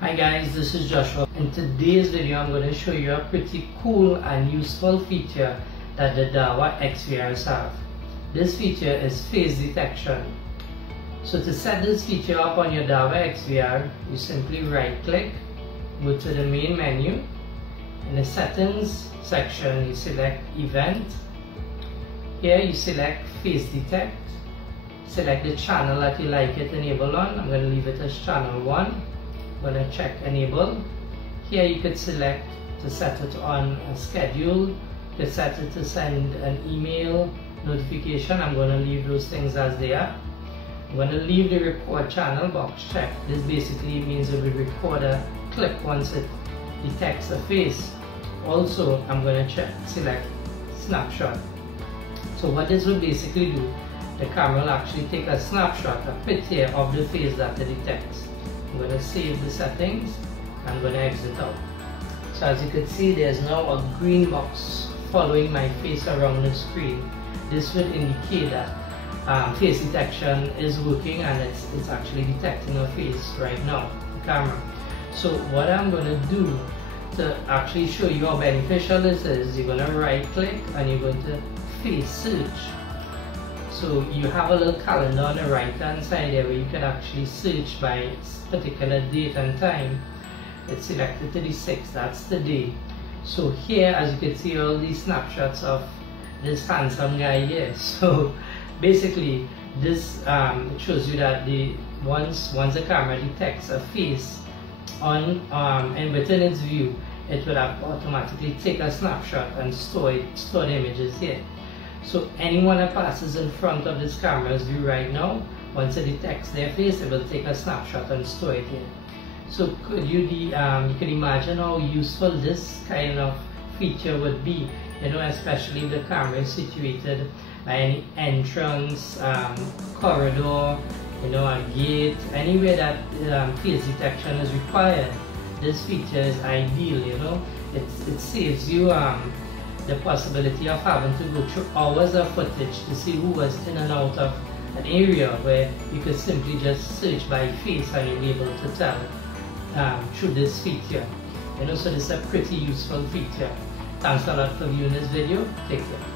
Hi guys, this is Joshua. In today's video I'm going to show you a pretty cool and useful feature that the Dahua XVRs have. This feature is phase detection. So to set this feature up on your Dahua XVR, you simply right click, go to the main menu. In the settings section you select event. Here you select phase detect. Select the channel that you like it enabled on. I'm going to leave it as channel 1. I'm going to check enable. Here you could select to set it on a schedule. You could set it to send an email notification. I'm going to leave those things as they are. I'm going to leave the record channel box checked. This basically means it will record a clip once it detects a face. Also, I'm going to select snapshot. So what this will basically do, the camera will actually take a snapshot, a picture of the face that it detects. I'm going to save the settings. I'm going to exit out. So as you can see, there's now a green box following my face around the screen. This would indicate that face detection is working and it's actually detecting a face right now, the camera. So what I'm going to do to actually show you how beneficial this is, you're going to right click and you're going to face search. So you have a little calendar on the right hand side there where you can actually search by particular date and time. It's selected to the 6th, that's the day. So here, as you can see, all these snapshots of this handsome guy here. So basically this shows you that once the camera detects a face and within its view, it will automatically take a snapshot and store the images here. So anyone that passes in front of this camera's view right now, once it detects their face, it will take a snapshot and store it here. So could you can imagine how useful this kind of feature would be, especially if the camera is situated by any entrance, corridor, a gate, anywhere that face detection is required. This feature is ideal. It saves you the possibility of having to go through hours of footage to see who was in and out of an area, where you could simply just search by face and you'll be able to tell through this feature. So this is a pretty useful feature. Thanks a lot for viewing this video. Take care.